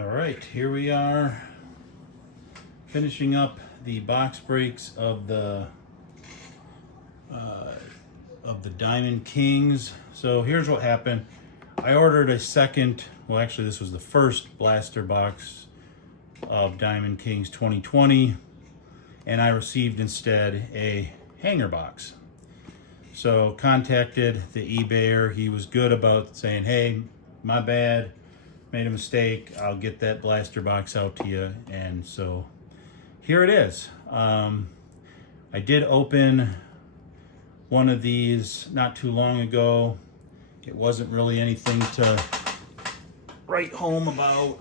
All right, here we are finishing up the box breaks of the Diamond Kings. So here's what happened. I ordered a second, well actually this was the first blaster box of Diamond Kings 2020, and I received instead a hanger box. So contacted the eBayer. He was good about saying, hey, my bad, made a mistake, I'll get that blaster box out to you. And so here it is. I did open one of these not too long ago. It wasn't really anything to write home about.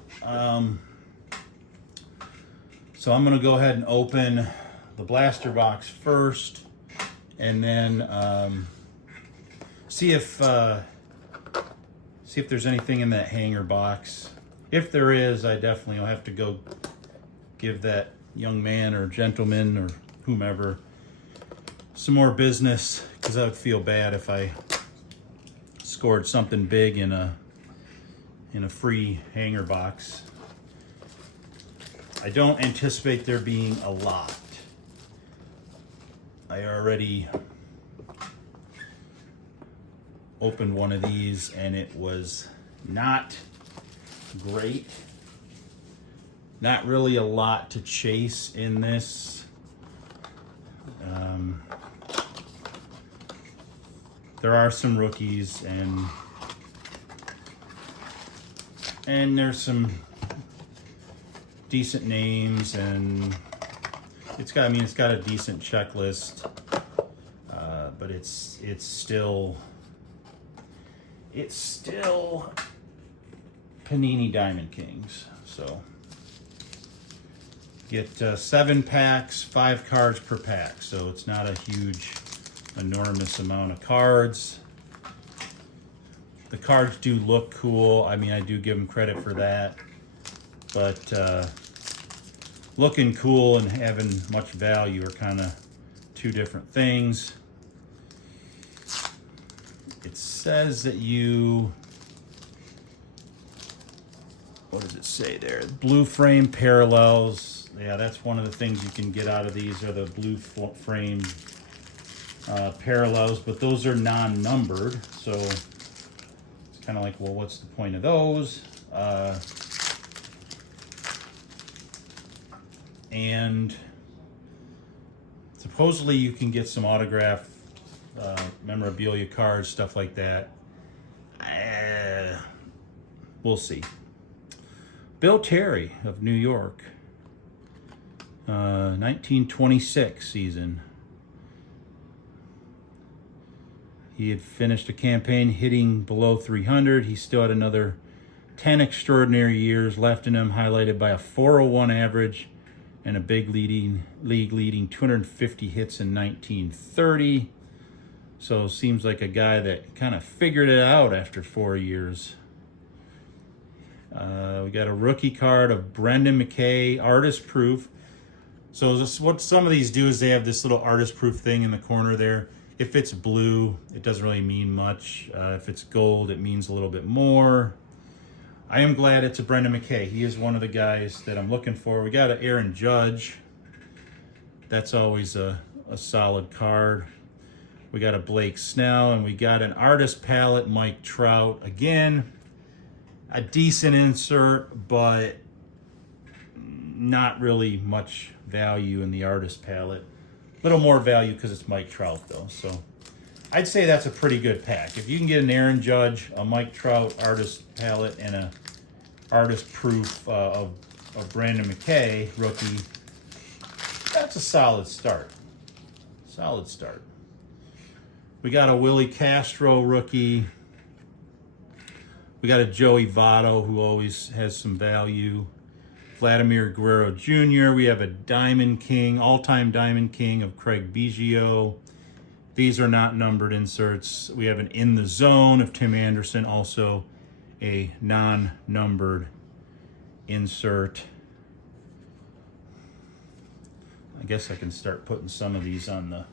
So I'm gonna go ahead and open the blaster box first, and then see if there's anything in that hanger box. If there is, I definitely will have to go give that young man or gentleman or whomever some more business, because I would feel bad if I scored something big in a free hanger box. I don't anticipate there being a lot. I already opened one of these and it was not great. Not really a lot to chase in this. There are some rookies and there's some decent names, and it's got a decent checklist, but it's still Panini Diamond Kings. So get 7 packs, 5 cards per pack, so it's not a huge, enormous amount of cards. The cards do look cool. I mean, I do give them credit for that, but looking cool and having much value are kind of two different things. It says that what does it say there? Blue frame parallels. Yeah, that's one of the things you can get out of these, are the blue frame parallels, but those are non-numbered, so it's kind of like, well, what's the point of those? And supposedly you can get some autograph memorabilia cards, stuff like that. We'll see. Bill Terry of New York, 1926 season. He had finished a campaign hitting below 300. He still had another 10 extraordinary years left in him, highlighted by a 401 average and a big league-leading 250 hits in 1930. So seems like a guy that kind of figured it out after 4 years. We got a rookie card of Brendan McKay, artist proof. So what some of these do is they have this little artist proof thing in the corner there. If it's blue, it doesn't really mean much. If it's gold, it means a little bit more. I am glad it's a Brendan McKay. He is one of the guys that I'm looking for. We got an Aaron Judge. That's always a solid card. We got a Blake Snell, and we got an artist palette, Mike Trout. Again, a decent insert, but not really much value in the artist palette. A little more value because it's Mike Trout, though. So I'd say that's a pretty good pack. If you can get an Aaron Judge, a Mike Trout artist palette, and a artist proof of Brandon McKay, rookie, that's a solid start. Solid start. We got a Willie Castro rookie. We got a Joey Votto, who always has some value. Vladimir Guerrero Jr. We have a Diamond King, all-time Diamond King of Craig Biggio. These are not numbered inserts. We have an In the Zone of Tim Anderson, also a non-numbered insert. I guess I can start putting some of these on the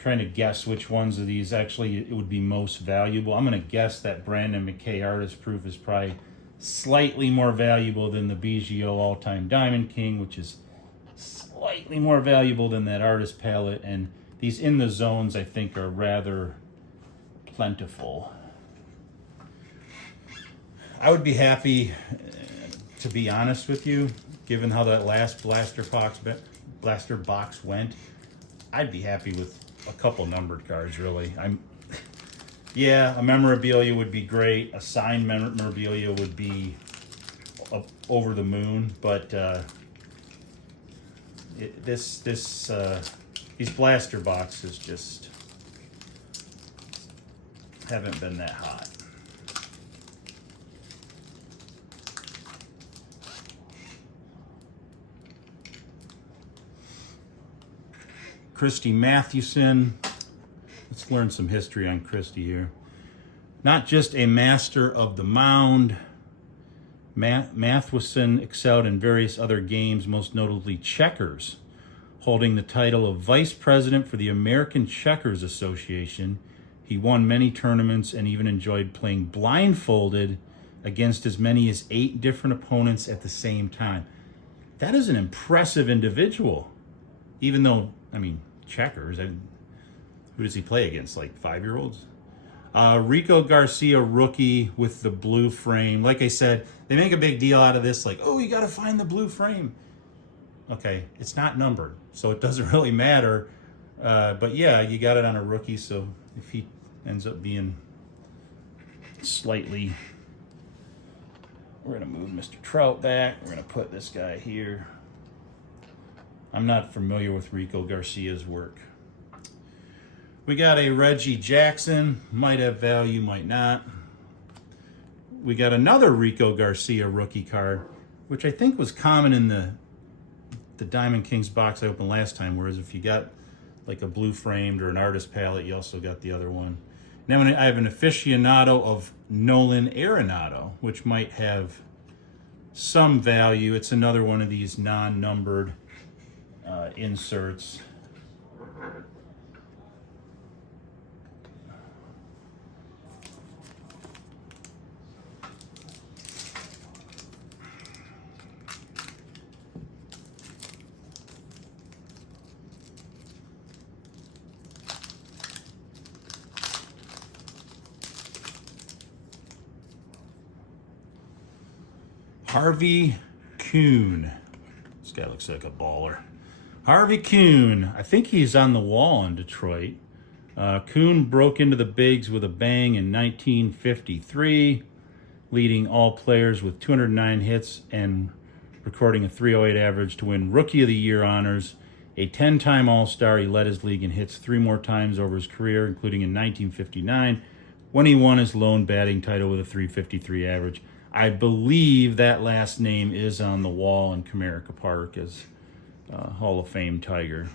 trying to guess which ones of these actually it would be most valuable. I'm going to guess that Brandon McKay Artist Proof is probably slightly more valuable than the BGO All-Time Diamond King, which is slightly more valuable than that Artist Palette. And these In the Zones, I think, are rather plentiful. I would be happy, to be honest with you, given how that last blaster box went, I'd be happy with a couple numbered cards, really. Yeah, a memorabilia would be great. A signed memorabilia would be over the moon, but these blaster boxes just haven't been that hot. Christy Mathewson. Let's learn some history on Christy here. Not just a master of the mound, Mathewson excelled in various other games, most notably checkers, holding the title of vice president for the American Checkers Association. He won many tournaments and even enjoyed playing blindfolded against as many as 8 different opponents at the same time. That is an impressive individual. Even though, I mean, checkers, who does he play against? Like 5-year-olds? Rico Garcia rookie with the blue frame. Like I said, they make a big deal out of this, like, oh, you got to find the blue frame. Okay, it's not numbered, so it doesn't really matter. But yeah, you got it on a rookie, so if he ends up being slightly... We're going to move Mr. Trout back. We're going to put this guy here. I'm not familiar with Rico Garcia's work. We got a Reggie Jackson. Might have value, might not. We got another Rico Garcia rookie card, which I think was common in the Diamond Kings box I opened last time, whereas if you got like a blue framed or an artist palette, you also got the other one. Now I have an aficionado of Nolan Arenado, which might have some value. It's another one of these non-numbered inserts. Harvey Kuhn. This guy looks like a baller. Harvey Kuhn. I think he's on the wall in Detroit. Kuhn broke into the bigs with a bang in 1953, leading all players with 209 hits and recording a 308 average to win Rookie of the Year honors. A 10-time All-Star, he led his league in hits 3 more times over his career, including in 1959, when he won his lone batting title with a 353 average. I believe that last name is on the wall in Comerica Park as Hall of Fame Tiger.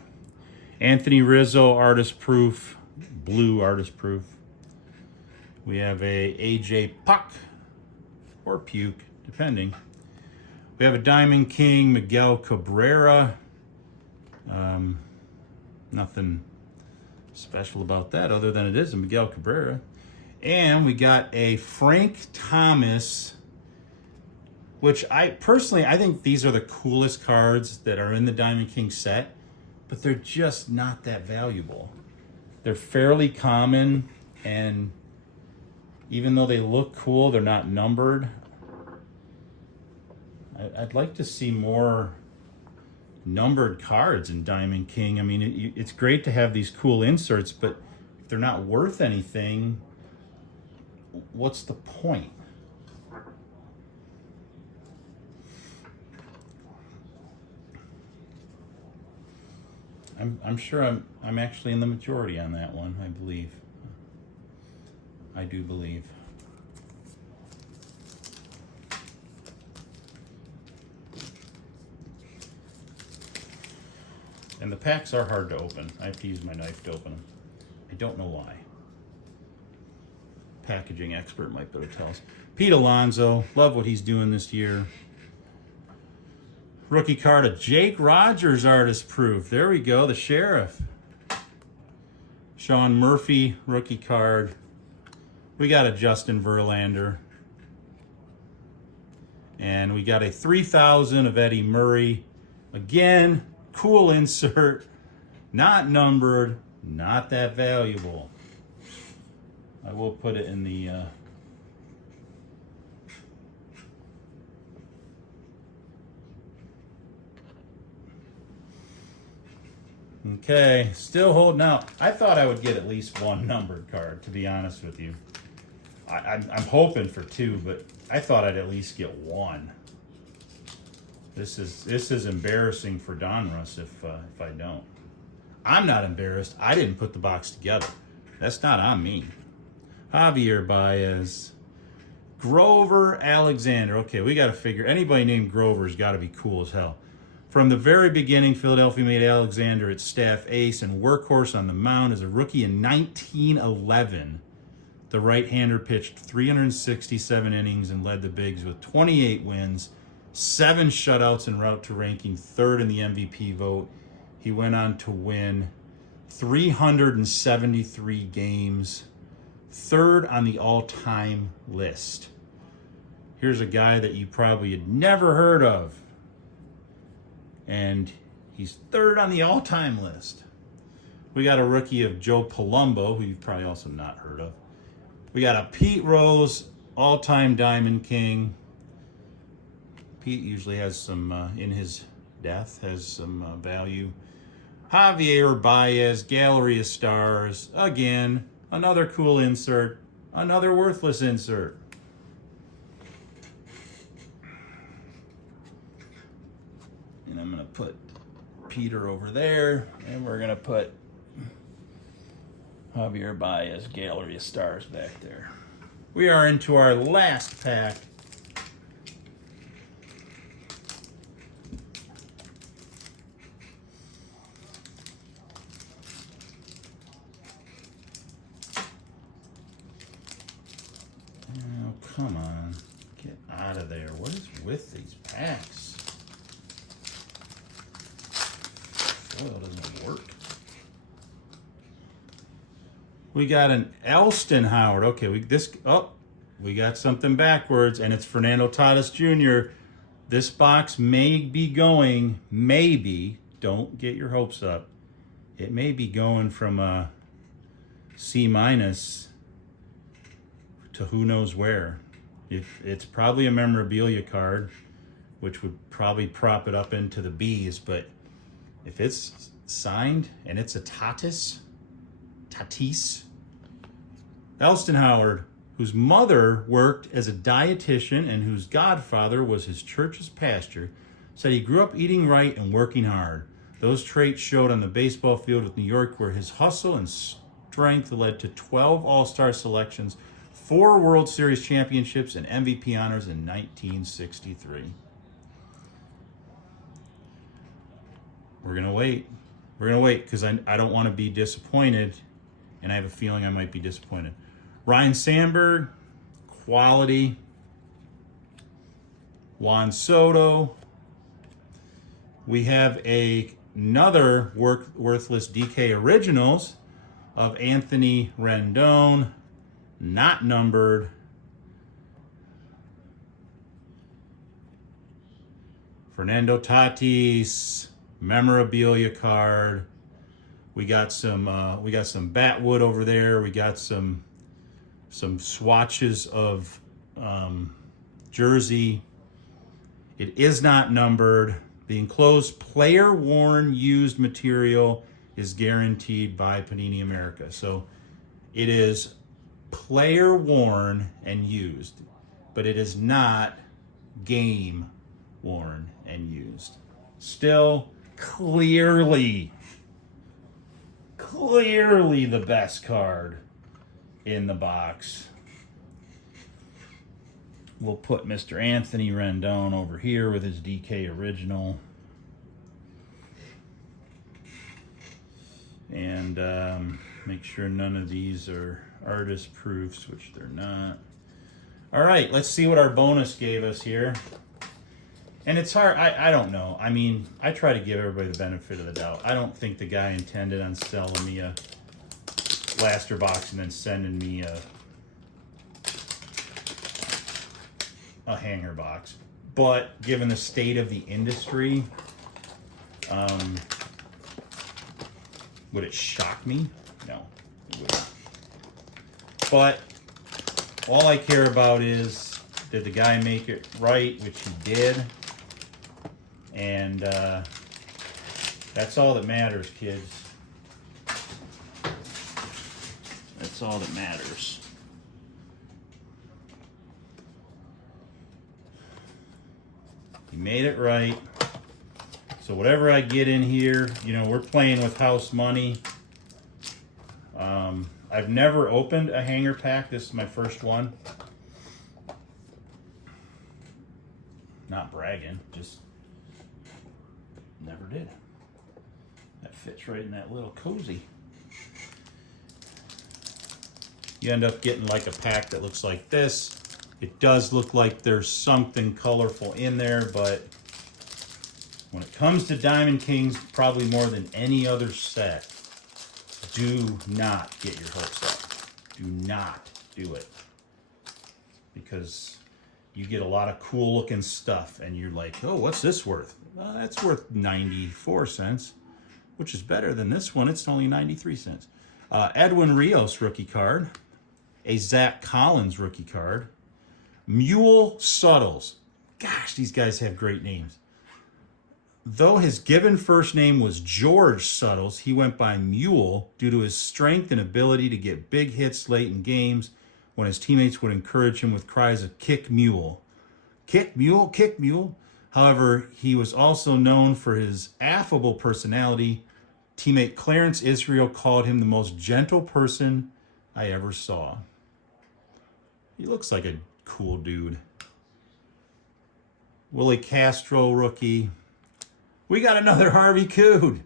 Anthony Rizzo, Artist Proof, blue Artist Proof. We have a AJ Puck, or Puke, depending. We have a Diamond King, Miguel Cabrera. Nothing special about that other than it is a Miguel Cabrera. And we got a Frank Thomas, which I think these are the coolest cards that are in the Diamond King set, but they're just not that valuable. They're fairly common, and even though they look cool, they're not numbered. I'd like to see more numbered cards in Diamond King. I mean, it's great to have these cool inserts, but if they're not worth anything, what's the point? I'm sure I'm actually in the majority on that one, I believe. I do believe. And the packs are hard to open. I have to use my knife to open them. I don't know why. Packaging expert might better tell us. Pete Alonso, love what he's doing this year. Rookie card of Jake Rogers, Artist Proof. There we go, the Sheriff. Sean Murphy, rookie card. We got a Justin Verlander. And we got a 3,000 of Eddie Murray. Again, cool insert. Not numbered. Not that valuable. I will put it in the... Okay, still holding out. I thought I would get at least one numbered card, to be honest with you. I'm hoping for two, but I thought I'd at least get one. This is embarrassing for Donruss if I don't. I'm not embarrassed. I didn't put the box together. That's not on me. Javier Baez. Grover Alexander. Okay, we got to figure. Anybody named Grover's got to be cool as hell. From the very beginning, Philadelphia made Alexander its staff ace and workhorse on the mound. As a rookie in 1911, the right-hander pitched 367 innings and led the Bigs with 28 wins, 7 shutouts en route to ranking third in the MVP vote. He went on to win 373 games, third on the all-time list. Here's a guy that you probably had never heard of. And he's third on the all-time list. We got a rookie of Joe Palumbo, who you've probably also not heard of. We got a Pete Rose, all-time Diamond King. Pete usually has some, in his death, has some value. Javier Baez, Gallery of Stars. Again, another cool insert. Another worthless insert. And I'm going to put Peter over there, and we're going to put Javier Baez, Gallery of Stars back there. We are into our last pack. Oh, come on. Get out of there. What is with these packs? Foil doesn't work. We got an Elston Howard. Okay, we got something backwards, and it's Fernando Tatis Jr. This box may be going, maybe, don't get your hopes up. It may be going from a C- to who knows where. It's probably a memorabilia card, which would probably prop it up into the B's, but if it's signed and it's a Tatis, Elston Howard, whose mother worked as a dietitian and whose godfather was his church's pastor, said he grew up eating right and working hard. Those traits showed on the baseball field with New York, where his hustle and strength led to 12 All-Star selections, 4 World Series championships, and MVP honors in 1963. We're going to wait. We're going to wait because I don't want to be disappointed, and I have a feeling I might be disappointed. Ryan Sandberg, quality. Juan Soto. We have another worthless DK Originals of Anthony Rendon, not numbered. Fernando Tatis, memorabilia card. We got some Batwood over there. We got some swatches of jersey. It is not numbered. The enclosed player-worn used material is guaranteed by Panini America. So it is player-worn and used, but it is not game-worn and used. Still clearly the best card in the box. We'll put Mr. Anthony Rendon over here with his DK Original. And make sure none of these are artist proofs, which they're not. All right, let's see what our bonus gave us here. And it's hard, I don't know. I mean, I try to give everybody the benefit of the doubt. I don't think the guy intended on selling me a blaster box and then sending me a hanger box. But given the state of the industry, would it shock me? No, it wouldn't. But all I care about is, did the guy make it right, which he did. And that's all that matters, kids. That's all that matters. He made it right. So whatever I get in here, you know, we're playing with house money. I've never opened a hanger pack. This is my first one. Not bragging, just never did. That fits right in that little cozy. You end up getting like a pack that looks like this. It does look like there's something colorful in there, but when it comes to Diamond Kings, probably more than any other set, do not get your hopes up. Do not do it. Because you get a lot of cool looking stuff and you're like, oh, what's this worth? That's worth 94 cents, which is better than this one. It's only 93 cents. Edwin Rios rookie card. A Zach Collins rookie card. Mule Suttles. Gosh, these guys have great names. Though his given first name was George Suttles, he went by Mule due to his strength and ability to get big hits late in games when his teammates would encourage him with cries of "Kick Mule. Kick Mule, kick Mule." However, he was also known for his affable personality. Teammate Clarence Israel called him the most gentle person I ever saw. He looks like a cool dude. Willie Castro rookie. We got another Harvey Cood.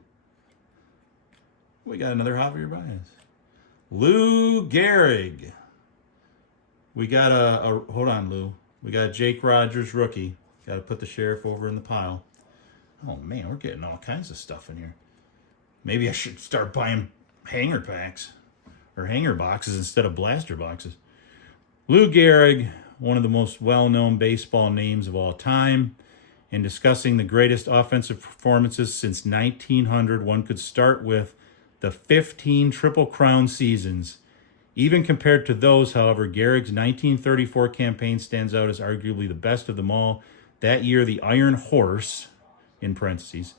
We got another Javier Baez. Lou Gehrig. We got hold on, Lou. We got Jake Rogers rookie. Got to put the sheriff over in the pile. Oh man, we're getting all kinds of stuff in here. Maybe I should start buying hanger packs or hanger boxes instead of blaster boxes. Lou Gehrig, one of the most well-known baseball names of all time. In discussing the greatest offensive performances since 1900, one could start with the 15 Triple Crown seasons. Even compared to those, however, Gehrig's 1934 campaign stands out as arguably the best of them all. That year, the Iron Horse, in parentheses,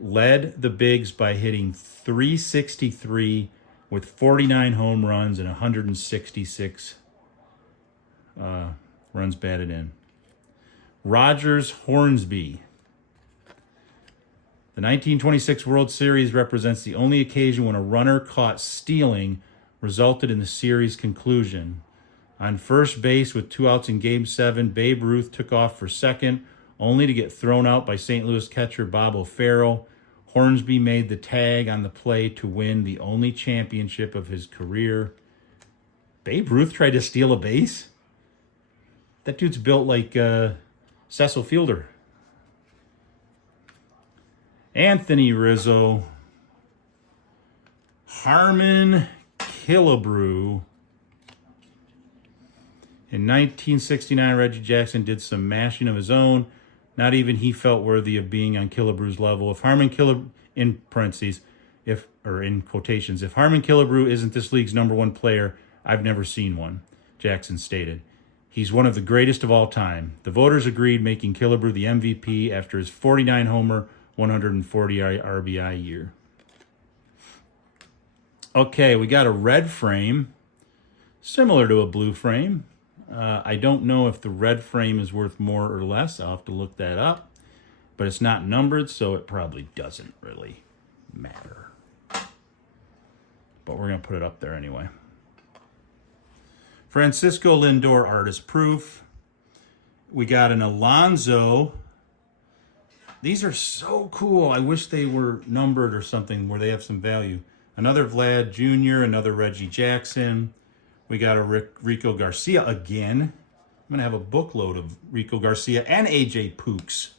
led the Bigs by hitting .363 with 49 home runs and 166 runs batted in. Rogers Hornsby. The 1926 World Series represents the only occasion when a runner caught stealing resulted in the series conclusion. On first base with 2 outs in Game 7, Babe Ruth took off for second, only to get thrown out by St. Louis catcher Bob O'Farrell. Hornsby made the tag on the play to win the only championship of his career. Babe Ruth tried to steal a base? That dude's built like Cecil Fielder. Anthony Rizzo. Harmon Killebrew. In 1969, Reggie Jackson did some mashing of his own. Not even he felt worthy of being on Killebrew's level. If Harmon Killebrew, in parentheses, in quotations, if Harmon Killebrew isn't this league's #1 player, I've never seen one, Jackson stated. He's one of the greatest of all time. The voters agreed, making Killebrew the MVP after his 49-homer, 140 RBI year. Okay, we got a red frame, similar to a blue frame. I don't know if the red frame is worth more or less. I'll have to look that up. But it's not numbered, so it probably doesn't really matter. But we're going to put it up there anyway. Francisco Lindor Artist Proof. We got an Alonso. These are so cool. I wish they were numbered or something where they have some value. Another Vlad Jr., another Reggie Jackson. We got a Rico Garcia again. I'm going to have a bookload of Rico Garcia and AJ Pooks.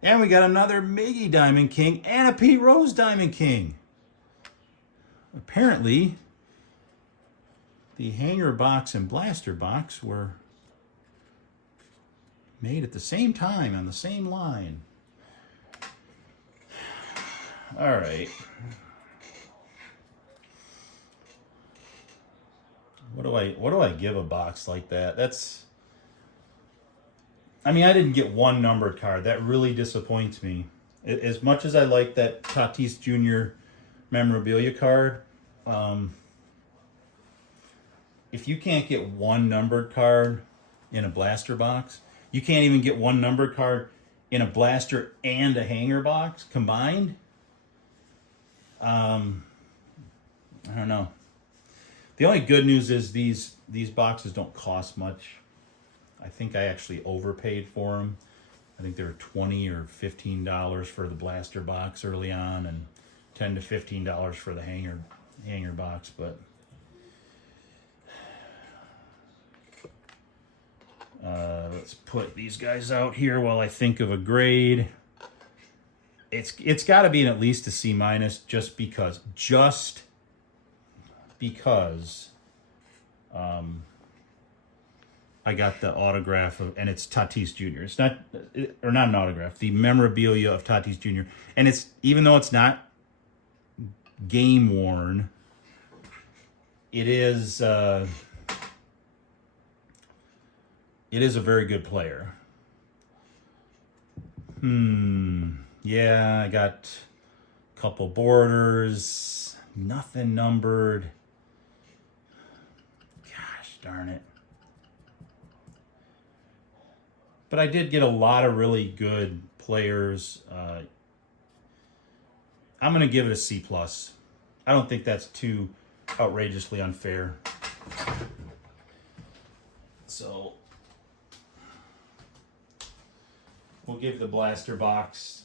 And we got another Miggy Diamond King and a Pete Rose Diamond King. Apparently, the hanger box and blaster box were made at the same time on the same line. All right. What do I give a box like that? That's, I mean, I didn't get one numbered card. That really disappoints me. As much as I like that Tatis Jr. memorabilia card, if you can't get one numbered card in a blaster box, you can't even get one numbered card in a blaster and a hanger box combined. I don't know. The only good news is these boxes don't cost much. I think I actually overpaid for them. I think they were $20 or $15 for the blaster box early on, and $10 to $15 for the hanger box. But let's put these guys out here while I think of a grade. It's got to be at least a C minus, just because I got the autograph of, and it's Tatis Jr. It's not, or not an autograph, the memorabilia of Tatis Jr. And it's, even though it's not game worn, it is a very good player. Yeah, I got a couple borders, nothing numbered. Gosh darn it. But I did get a lot of really good players. I'm going to give it a C+. I don't think that's too outrageously unfair. So we'll give the blaster box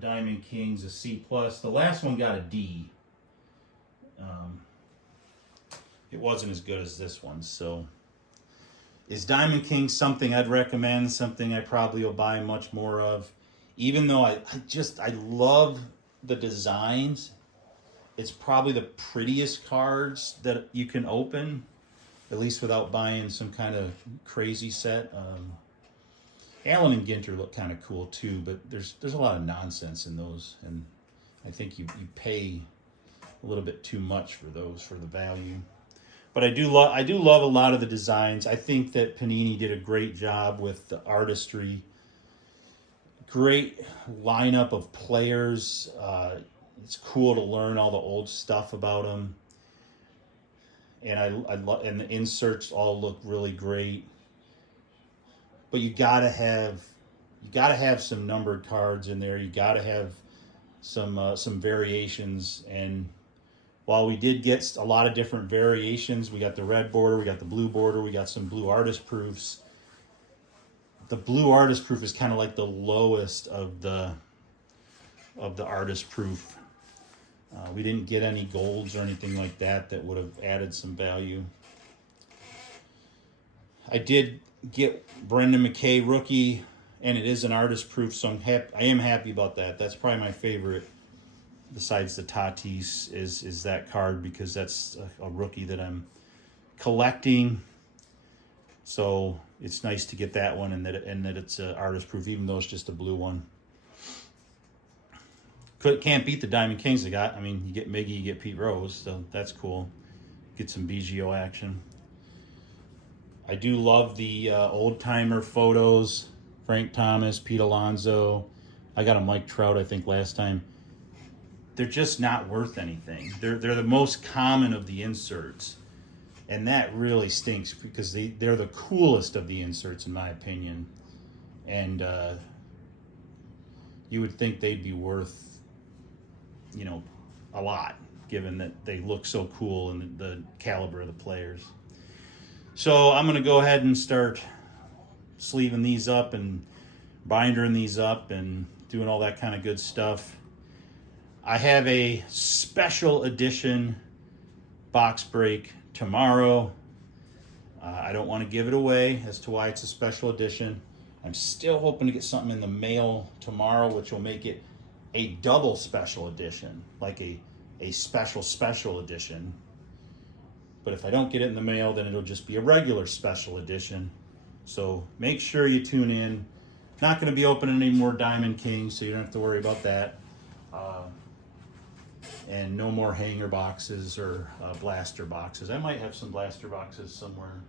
Diamond Kings a C+. The last one got a D. It wasn't as good as this one. So is Diamond Kings something I'd recommend, something I probably will buy much more of? Even though I love the designs. It's probably the prettiest cards that you can open, at least without buying some kind of crazy set. Allen and Ginter look kind of cool too, but there's a lot of nonsense in those, and I think you pay a little bit too much for those for the value. But I do love a lot of the designs. I think that Panini did a great job with the artistry. Great lineup of players. It's cool to learn all the old stuff about them. And and the inserts all look really great. But you gotta have some numbered cards in there. You gotta have some variations. And while we did get a lot of different variations, we got the red border, we got the blue border, we got some blue artist proofs. The blue artist proof is kind of like the lowest of the artist proof. We didn't get any golds or anything like that would have added some value. I did get Brendan McKay rookie, and it is an artist proof, so I am happy about that. That's probably my favorite, besides the Tatis, is that card, because that's a rookie that I'm collecting. So it's nice to get that one, and that it's an artist proof, even though it's just a blue one. Can't beat the Diamond Kings I got. I mean, you get Miggy, you get Pete Rose, so that's cool. Get some BGO action. I do love the old-timer photos. Frank Thomas, Pete Alonso. I got a Mike Trout, I think, last time. They're just not worth anything. They're the most common of the inserts. And that really stinks, because they're the coolest of the inserts, in my opinion. And you would think they'd be worth, a lot, given that they look so cool and the caliber of the players. So I'm going to go ahead and start sleeving these up and bindering these up and doing all that kind of good stuff. I have a special edition box break tomorrow. I don't want to give it away as to why it's a special edition. I'm still hoping to get something in the mail tomorrow, which will make it a double special edition, like a special edition. But if I don't get it in the mail, then it'll just be a regular special edition. So make sure you tune in. Not going to be opening any more Diamond Kings, so you don't have to worry about that. And no more hanger boxes or blaster boxes. I might have some blaster boxes somewhere.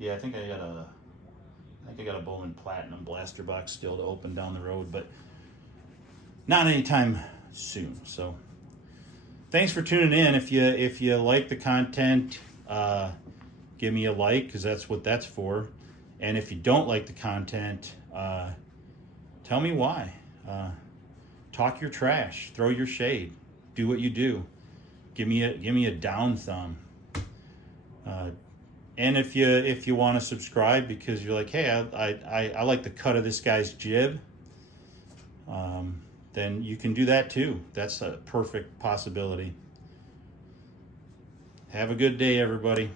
Yeah, I think I got a Bowman Platinum blaster box still to open down the road, but not anytime soon. So thanks for tuning in. If you like the content, give me a like, because that's what that's for. And if you don't like the content, tell me why. Talk your trash, throw your shade, do what you do. Give me a down thumb. And if you want to subscribe because you're like, hey, I like the cut of this guy's jib, then you can do that too. That's a perfect possibility. Have a good day, everybody.